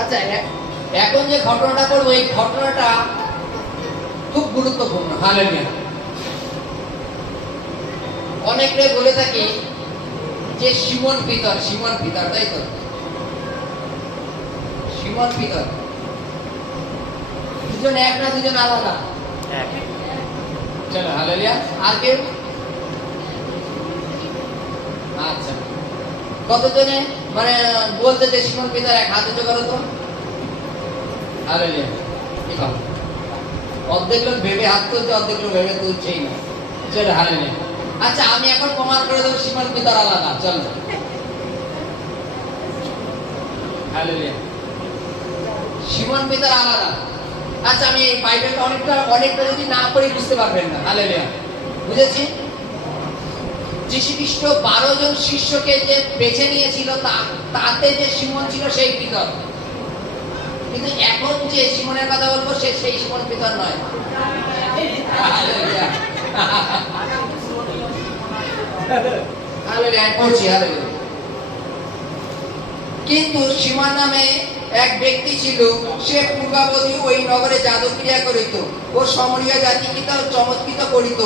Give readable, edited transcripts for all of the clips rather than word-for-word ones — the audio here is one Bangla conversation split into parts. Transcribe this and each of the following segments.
আচ্ছা, এখন যে ঘটনাটা করবো এই ঘটনাটা খুব গুরুত্বপূর্ণ। হালেলুয়া। অনেকটাই বলে থাকি যে সিমন পিতর, তাই তো? সিমন পিতর দুজন এক না দুজন আলাদা? চলো হালেলুয়া। আর কেউ? আচ্ছা, কতজনে মানে বলতে যে সিমন পিতর এক? হাতে তো করো তো। হালেলুয়া। অর্ধেক লোক ভেবে হাত তুলছে, অর্ধেক লোক ভেবে তুলছেই না। চলো হালেলুয়া। আচ্ছা, আমি এখন প্রমাণ করে দেবো সিমন পিতর আলাদা। চলো হালেলুয়া। সিমন পিতর আলাদা। আচ্ছা, আমি এই বাইবেলটা অনেকটা যদি না পড়ি বুঝতে পারবেন না। হালেলুয়া। বুঝেছি? যীশু খ্রিস্ট 12 জন শিষ্যকে যে বেছে নিয়েছিল তাতে যে সিমন ছিল সেই পিতর, কিন্তু এখন যে সিমনের কথা বলবো সে সেই সিমন পিতর নয়। হালেলুয়া। হালেলুয়া। পড়ছি হালেলুয়া। কিন্তু সিমন নামে এক ব্যক্তি ছিল, সে পূর্বাবধি ওই নগরে জাদুক্রিয়া করিত ও সমরীয় জাতিকে চমৎকৃত করিত,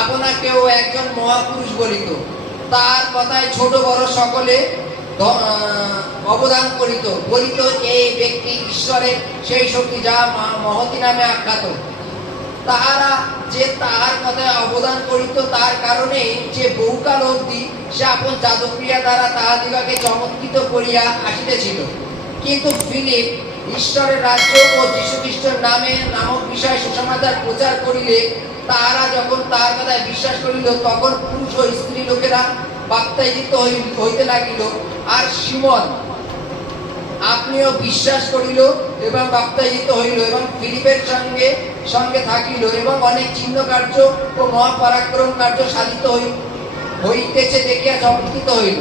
আপনাকেও একজন মহাপুরুষ বলিত। তার কথায় ছোট বড় সকলে অবদান করিত, বলিত এই ব্যক্তি ঈশ্বরের সেই শক্তি যা মহতি নামে আখ্যাত। তাহারা যে তাহার কথায় অবদান করিত তার কারণে যে বহুকাল অবধি সে আপন জাদুক্রিয়া দ্বারা তাহাদিগকে চমৎকৃত করিয়া আসিতেছিল। কিন্তু ফিলিপ ঈশ্বরের রাজ্য ও যীশু খ্রিস্টের নামে নামক বিষয় সুসমাচার প্রচার করিলে তাহারা যখন তাহার কথায় বিশ্বাস করিল, তখন পুরুষ ও স্ত্রী লোকেরা বাপ্তাইজিত হইতে লাগিল। আর সিমন আপনিও বিশ্বাস করিল এবং বাপ্তাইজিত হইল এবং ফিলিপের সঙ্গে থাকিল এবং অনেক চিহ্ন কার্য ও মহাপরাক্রম কার্য সাধিত হইতেছে দেখিয়া চমৎকৃত হইল।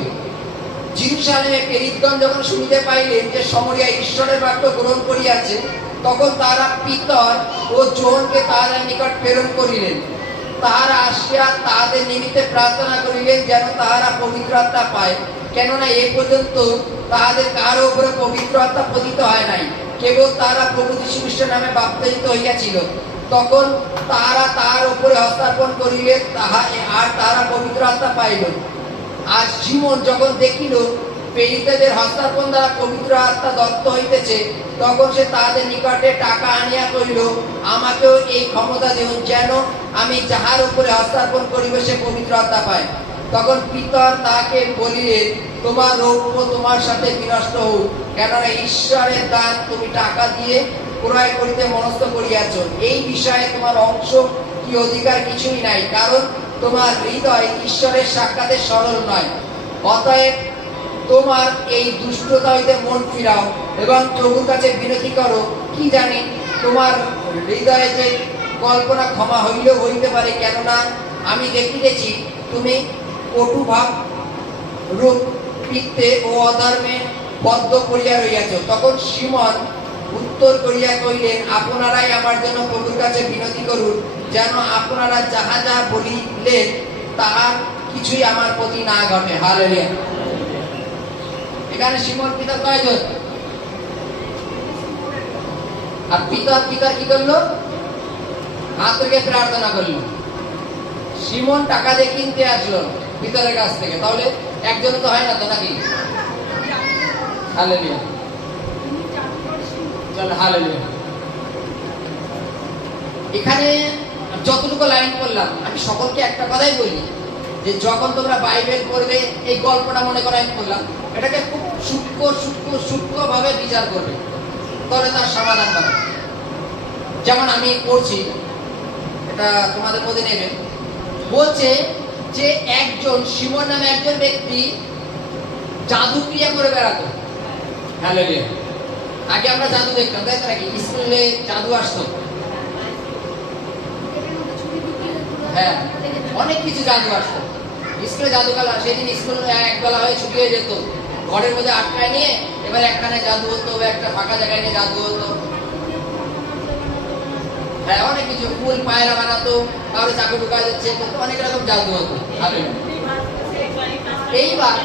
জেরুজালেমে প্রেরিতগণ যখন শুনিতে পাইলেন যে সমরিয়া ঈশ্বরের বাক্য গ্রহণ করিয়াছে, তখন তারা পিতর ও জোহনকে তাহাদের নিকট প্রেরণ করিলেন। তাহারা আসিয়া তাহাদের নিমিত্তে প্রার্থনা করিলেন যেন তাহারা পবিত্র আত্মা পায়, কেননা এ পর্যন্ত তাহাদের কারো উপরে পবিত্র আত্মা পতিত হয় নাই, কেবল তাহারা প্রভু যীশু খ্রিস্টের নামে বাপ্তায়িত হইয়াছিল। তখন তাহারা তাহার উপরে হস্তার্পণ করিলেন, আর তাহারা পবিত্র আত্মা পাইল। আর সিমন যখন দেখিল প্রেরিতদের হস্তার্পণ দ্বারা পবিত্র আত্মা দত্ত হইতেছে, তখন সে তাহাদের নিকটে টাকা আনিয়া কহিল, আমাকেও এই ক্ষমতা দিন যেন আমি যাহার উপরে হস্তার্পণ করিব সে পবিত্র আত্মা পায়। তখন পিতর তাহাকে বলিলেন, তোমার রৌপ্য তোমার সাথে বিনষ্ট হোক, কেননা ঈশ্বরের দান তুমি টাকা দিয়ে ক্রয় করিতে মনস্থ করিয়াছ। এই বিষয়ে তোমার অংশ কি অধিকার কিছুই নাই, কারণ তোমার হৃদয় ঈশ্বরের সাক্ষাতে সরল নয়। অতএব তোমার এই দুষ্টতা হইতে মন ফিরাও এবং প্রভুর কাছে বিনতি করো, কি জানি তোমার হৃদয়ে যে কল্পনা ক্ষমা হইলেও হইতে পারে, কেননা আমি দেখিতেছি তুমি কটুভাব রূপ পিত্তে ও অধর্মে বদ্ধ করিয়া রইয়াছ। তখন সিমন উত্তর করিয়া কহিলেন, আপনারাই আমার জন্য প্রভুর কাছে বিনতি করুন, যেন আপনারা যাহা যাহা বলিলেন তাহার কিছুই আমার প্রতি না ঘটে। হালেলুয়া। এখানে সিমন পিতর কয়জন? আর পিতর কি করলো? হাত থেকে প্রার্থনা করলো। সিমন টাকা দিয়ে কিনতে আসলো পিতরের কাছ থেকে, তাহলে একজন তো হয় না তো নাকি? হালেলুয়া। চল হালেলুয়া। এখানে যতটুকু লাইন পড়লাম, আমি সকলকে একটা কথাই বলি যে যখন তোমরা বাইবেল পড়বে এই গল্পটা মনে করা আমি বললাম, এটাকে খুব সূক্ষ্ম ভাবে বিচার করবে, তাহলে তার সমাধান পাবে। যেমন আমি পড়ছি, এটা তোমাদের মধ্যে নেবে, বলছে যে একজন সিমন নামে একজন ব্যক্তি জাদুক্রিয়া করে বেড়াতো। হালেলুয়া। আগে আমরা জাদু দেখতাম, তাই তো নাকি? স্কুলে জাদু আসতো, হ্যাঁ অনেক কিছু জাদু আসতো স্কুলে। জাদুকালা সেদিন স্কুল একবেলা হয়ে ছুটি হয়ে যেত, ঘরের মধ্যে আটকায় নিয়ে এবার একখানে জাদু হতো, একটা ফাঁকা জায়গায় নিয়ে জাদু হতো। হ্যাঁ, অনেক কিছু, ফুল পায়রা বানাতো, কাউরে চাকু ঢুকা যাচ্ছে, অনেক রকম জাদু হতো। এইবার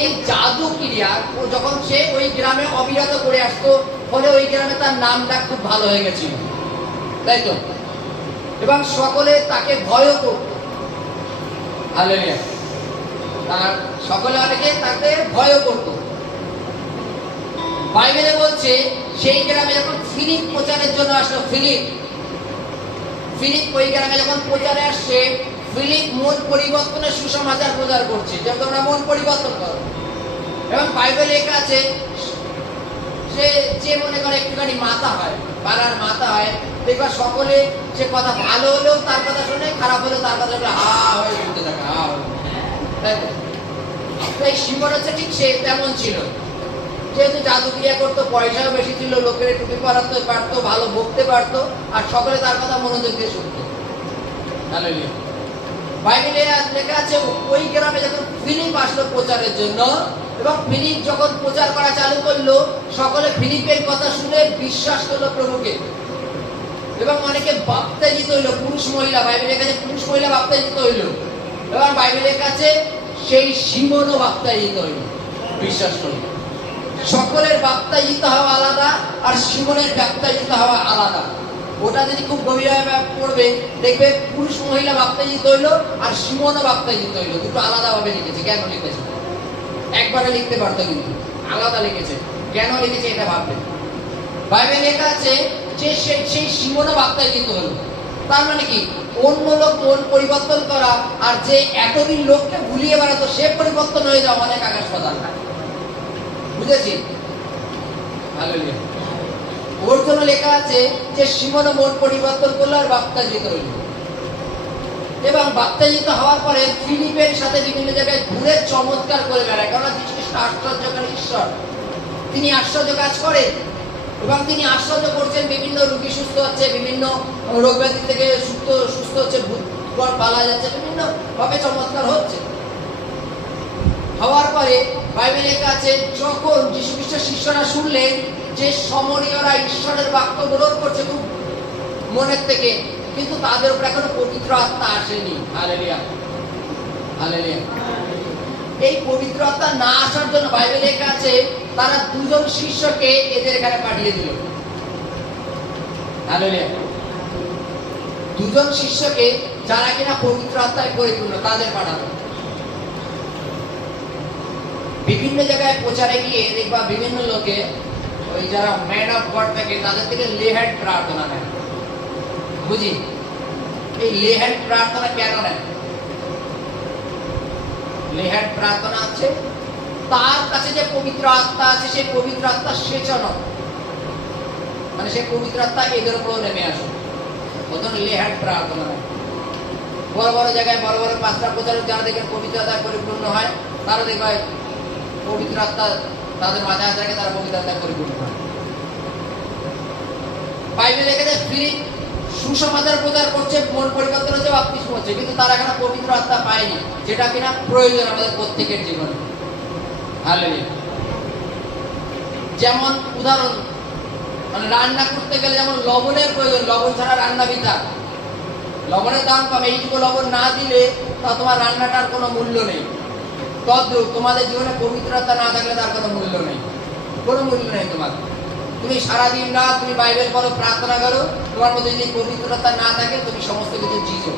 এই জাদু ক্রিয়া যখন সে ওই গ্রামে অবিরত করে আসতো, ফলে ওই গ্রামে তার নামটা খুব ভালো হয়ে গেছিল, তাই তো? এবং সকলে তাকে ভয়ও করত। হালেলুয়া। তার সকলে অনেকে তাকে ভয়ও করত। বাইবেলে বলছে সেই গ্রামে যখন ফিলিপ প্রচারের জন্য আসলো, ফিলিপ ওই গ্রামে যখন প্রচারে আসছে, ফিলিপ মন পরিবর্তনের সুসমাচার প্রচার করছে যে তোমরা মন পরিবর্তন করো। এবং বাইবেলে লেখা আছে সে যে মনে করে একটুখানি মাথা হয়, পাড়ার মাথা হয়, দেখবা সকলে সে কথা ভালো হলেও তার কথা শুনে, খারাপ হলেও তার কথা শুনে হা হয়ে উঠতে থাকে, হা হয়ে। তাই শিমন হচ্ছে ঠিক সে তেমন ছিল। যেহেতু জাদু ক্রিয়া করতো, পয়সাও বেশি ছিল, লোকের টুপি পরাতে পারতো, ভালো বকতে পারতো, আর সকলে তার কথা মনোযোগ দিয়ে শুনতো। হালেলুয়া। বাইবেলে লেখা আছে ওই গ্রামে যখন ফিলিপ আসলো প্রচারের জন্য, এবং ফিলিপ যখন প্রচার করা চালু করলো, সকলে ফিলিপের কথা শুনে বিশ্বাস করলো প্রভুকে, এবং অনেকে বাপ্তাইজিত হইলো, পুরুষ মহিলা। বাইবেলের কাছে পুরুষ মহিলা বাপ্তাইজিত হইলো, এবং বাইবেলের কাছে সেই শিমনও বাপ্তাইজিত হইলো, বিশ্বাস করলো। সকলের বাপ্তাইজিত হওয়া আলাদা, আর শিমনের বাপ্তাইজিত হওয়া আলাদা। ওটা যদি খুব গভীরভাবে পড়বে, দেখবে পুরুষ মহিলা বাপ্তাইজিত হইলো আর শিমনও বাপ্তাইজিত হইলো, দুটো আলাদা ভাবে লিখেছে। কেন লিখেছে? একবারে লিখতে পারতো, কিন্তু আলাদা লিখেছে। কেন লিখেছে এটা ভাববে। বাইবেলে লেখা আছে যে সেই শিমনও বাপ্তাইজিত হলো। তার মানে কি? অন্য লোক মন পরিবর্তন করা, আর যে এতদিন লোককে ভুলিয়ে বেড়াতো সে পরিবর্তন হয়ে যাওয়া, অনেক আকাশ পাতাল। বুঝেছি? হালেলুয়া। ওর জন্য লেখা আছে যে শিমনও মন পরিবর্তন করলো আর বাপ্তাইজিত হইল। এবং বাপ্তাইজিত হওয়ার পরে ফিলিপের সাথে বিভিন্ন জায়গায় ঘুরে চমৎকার করে বেড়ায়, কারণ যীশু খ্রিস্ট আশ্চর্যকারী ঈশ্বর, তিনি আশ্চর্য কাজ করেন, এবং তিনি আশ্চর্য করছেন। বিভিন্ন রোগী সুস্থ হচ্ছে, বিভিন্ন রোগ ব্যাধি থেকে সুস্থ হচ্ছে, ভূত পালা যাচ্ছে, বিভিন্ন ভাবে চমৎকার হচ্ছে। হওয়ার পরে বাইবেলে লেখা আছে যখন যীশু খ্রিস্টের শিষ্যরা শুনলেন যে সমরীয়রা ঈশ্বরের বাক্য গ্রহণ করছে খুব মনের থেকে, কিন্তু তাদের উপর এখনো পবিত্র আত্মা আসেনি। Hallelujah, hallelujah. এই পবিত্র আত্মা না আসার জন্য বাইবেলে লেখা আছে তারা দুজন শিষ্যকে এদের এখানে পাঠিয়ে দিল। হালেলুয়া। দুজন শিষ্যকে যারা কিনা পবিত্র আত্মায় পরিপূর্ণ, তাদের পাঠালো। বিভিন্ন জায়গায় প্রচারে গিয়ে দেখবা বিভিন্ন লোকে ওই যারা ম্যান অফ গড থাকে তাদের থেকে লেহ্যান্ড প্রার্থনা নেয়। বুঝি? এই লেহ্যান্ড প্রার্থনা কেন নেয়? লেহ্যান্ড প্রার্থনা আছে তার কাছে যে পবিত্র আত্মা আছে, সেই পবিত্র আত্মা সেচন, মানে সেই পবিত্র আত্মা এদের উপর নেমে আসে। ওদের লেহ্যান্ড প্রার্থনা নেয়। বড় বড় জায়গায় বড় বড় পাঁচটা প্রচারক যারা দেখেন পবিত্র আত্মায় পরিপূর্ণ হয়, তারা দেখবে পবিত্র আত্মা তাদের মাথায় থাকে, তারা পবিত্র আত্মায় পরিপূর্ণ হয়। বাইবেলে লেখা যায় ফিলিপ সুসমাচার প্রচার করছে, মন পরিবর্তন হচ্ছে, বাপ্তিস্ম হচ্ছে, কিন্তু তারা এখনো পবিত্র আত্মা পায়নি, যেটা কিনা প্রয়োজন আমাদের প্রত্যেকের জীবনে। হালেলুয়া। যেমন উদাহরণ, মানে রান্না করতে গেলে যেমন লবণের প্রয়োজন, লবণ ছাড়া রান্না বৃথা, লবণের দাম কম, এইটুকু লবণ না দিলে তা তোমার রান্নাটার কোনো মূল্য নেই। তদ্রূপ তোমাদের জীবনে পবিত্রতা না থাকলে তার কোনো মূল্য নেই, কোনো মূল্য নেই তোমার। তুমি সারাদিন রাত তুমি বাইবেল পড়ো, প্রার্থনা করো, তোমার মধ্যে যদি পবিত্রতা না থাকে তুমি সমস্ত কিছু জিরো,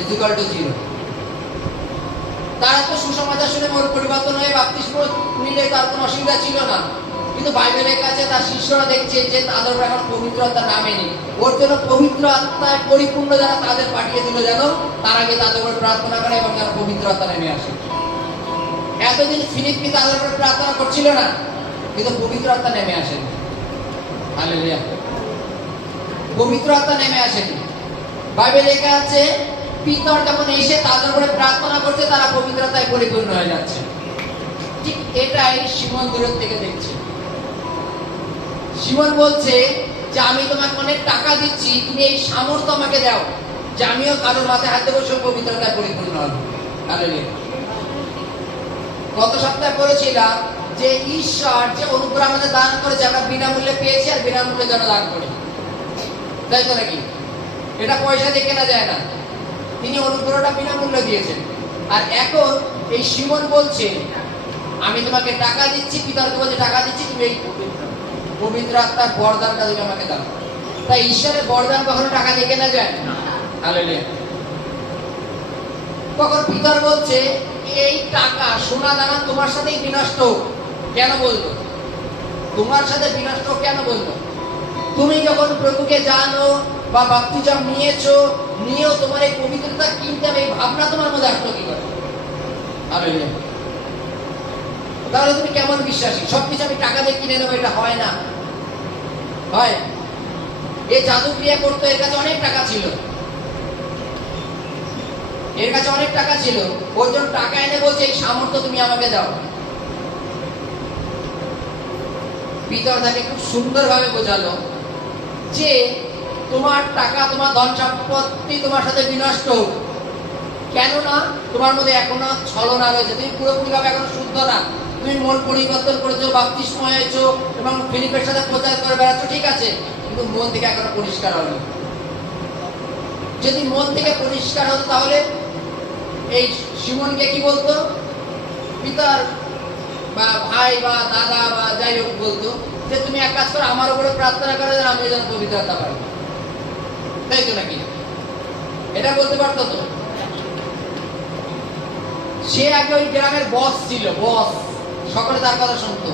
ইকুয়াল টু জিরো। তারা তো সুসমাচার শুনে মন পরিবর্তন হয়ে বাপ্তিস্ম নিলে তার কোনো অসুবিধা ছিল না, কিন্তু বাইবেলের কাছে তার শিষ্যরা দেখছে যে তাদের এখন পবিত্র আত্মা নামেনি। ওর জন্য পবিত্র আত্মায় পরিপূর্ণ যারা তাদের পাঠিয়ে দিল, যেন তার আগে তাদের উপর প্রার্থনা করে এবং যেন পবিত্র আত্মা নেমে আসে। এতদিন ফিলিপ কি তাদের উপর প্রার্থনা করছিল না, কিন্তু পবিত্র আত্মা নেমে আসেনি। হালেলুয়া। পবিত্র আত্মা নেমে আসেনি। বাইবেলে লেখা আছে পিতর যখন এসে তাদের উপরে প্রার্থনা করছে, তারা পবিত্র আত্মায় পরিপূর্ণ হয়ে যাচ্ছে। ঠিক এটাই শিমন দূরের থেকে দেখছে। শিমন বলছে যে আমি তোমাকে অনেক টাকা দিচ্ছি, তুমি এই সামর্থ্য আমাকে দাও যে আমিও কারোর মাথায় হাত দেবো, সব পবিত্রতায় পরিপূর্ণ হব। হালেলুয়া। গত সপ্তাহে পড়েছিলাম যে ঈশ্বর যে অনুগ্রহ আমাদের দান করেছে, আমরা বিনামূল্যে পেয়েছি আর বিনামূল্যে যেন দান করি। তাই তো নাকি? এটা পয়সা দিয়ে কেনা যায় না। তিনি অনুগ্রহটা বিনামূল্যে দিয়েছেন। আর এখন এই শিমন বলছে, আমি তোমাকে টাকা দিচ্ছি, পিতাকে বলছে টাকা দিচ্ছি, তুমি এই পবিত্র আত্মার বরদানটা তুমি আমাকে দাও। তাই ঈশ্বরের বরদান কখনো টাকা দিয়ে কেনা যায় না। হালেলুয়া। তখন পিতর বলছে, এই টাকা সোনা দানা তোমার সাথেই বিনষ্ট কেন বললো? তোমার সাথে বিনষ্ট কেন বললো? তুমি যখন প্রভুকে জানো বা বাপ্তিস্ম নিয়েও তোমার এই পবিত্রতা কিনতে হবে, এই ভাবনা তোমার মধ্যে আসলো কি করে? হালেলুয়া। তাহলে তুমি কেমন বিশ্বাসী? সবকিছু আমি টাকা দিয়ে কিনে নেবো, এটা হয় না। হয় এই জাদু ক্রিয়া করতো, এর কাছে অনেক টাকা ছিল, এর কাছে অনেক টাকা ছিল, ওর জন্য টাকা এনে বলছে এই সামর্থ্য তুমি আমাকে দাও। পিতর তাকে খুব সুন্দরভাবে বোঝালো যে তোমার টাকা, তোমার ধন সম্পত্তি তোমার সাথে বিনষ্ট হোক, কেননা তোমার মধ্যে এখনো ছলনা রয়েছে, তুমি পুরোপুরি ভাবে এখনো শুদ্ধ না। তুমি মন পরিবর্তন করেছো, বাপ্তিস্ম হয়েছো এবং ফিলিপের সাথে প্রচার করে বেড়াচ্ছ, ঠিক আছে, কিন্তু মন থেকে এখনো পরিষ্কার হয়নি। যদি মন থেকে পরিষ্কার হতো তাহলে এই শিমনকে কি বলতো? পিতার বা ভাই বা দাদা বা যাই হোক বলতো যে তুমি এক কাজ করো, আমার উপরে প্রার্থনা করে যেন আমি যেন পবিত্রতা পাই। তাই তো নাকি? এটা বলতে পারতো তো? সে আগে ওই গ্রামের বস ছিল, বস, সকলে তার কথা শুনতো।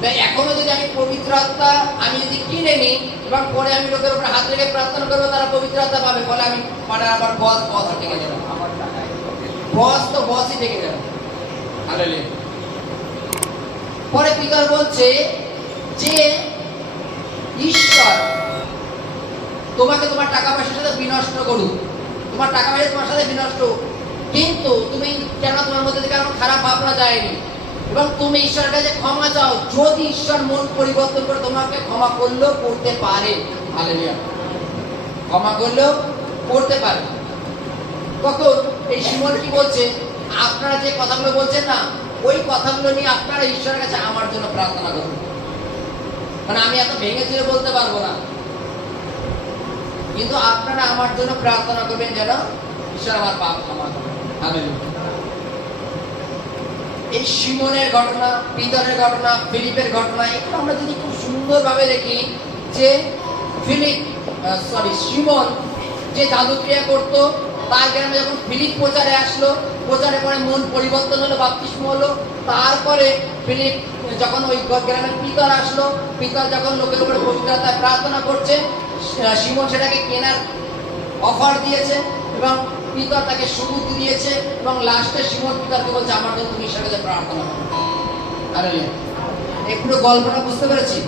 তাই এখনো যদি আমি পবিত্র আত্মা আমি যদি কিনে নিই এবং পরে আমি লোকের উপরে হাত রেখে প্রার্থনা করবো, তারা পবিত্র আত্মা পাবে, ফলে আমি মানে আমার বস থেকে যাবো, বস তো বসই থেকে যাবে। হালেলুয়া। পরে পিতর বলছে যে ঈশ্বর তোমাকে তোমার টাকা পয়সার সাথে বিনষ্ট করুক, তোমার টাকা পয়সা তোমার সাথে বিনষ্ট, কিন্তু তুমি কেন তোমার মধ্যে থেকে আমার খারাপ ভাবনা যায়নি এবং তুমি ঈশ্বরের কাছে ক্ষমা চাও। যদি ঈশ্বর মন পরিবর্তন করে তোমাকে ক্ষমা করলেও করতে পারে। হালেলুয়া। ক্ষমা করলেও করতে পারে। তখন এই শিমন কি বলছে? আপনারা যে কথাগুলো বলছেন না, ওই কথাগুলো নিয়ে আপনারা ঈশ্বরের কাছে আমার জন্য প্রার্থনা করুন, মানে আমি এত ভেঙে ছেড়ে বলতে পারবো না, কিন্তু আপনারা আমার জন্য প্রার্থনা করবেন যেন ঈশ্বর আমার পাপ ক্ষমা করেন। হালেলুয়া। এই শিমনের ঘটনা, পিতরের ঘটনা, ফিলিপের ঘটনা, এগুলো আমরা যদি খুব সুন্দরভাবে দেখি যে শিমন যে জাদুক্রিয়া করতো, তার গ্রামে যখন ফিলিপ প্রচারে আসলো, প্রচারে পরে মন পরিবর্তন হলো, বাপ্তিস্ম হলো। তারপরে ফিলিপ যখন ওই গ্রামের পিতর আসলো, পিতর যখন লোকের উপরে পবিত্রতায় প্রার্থনা করছে, শিমন সেটাকে কেনার অফার দিয়েছে এবং পিতর তাকে সুবুদ্ধি দিয়েছে এবং লাস্টে শিমন পিতরকে বলছে আমার জন্য তুমি ঈশ্বরের কাছে প্রার্থনা করো। হালেলুয়া। এই পুরো গল্পটা বুঝতে পেরেছি?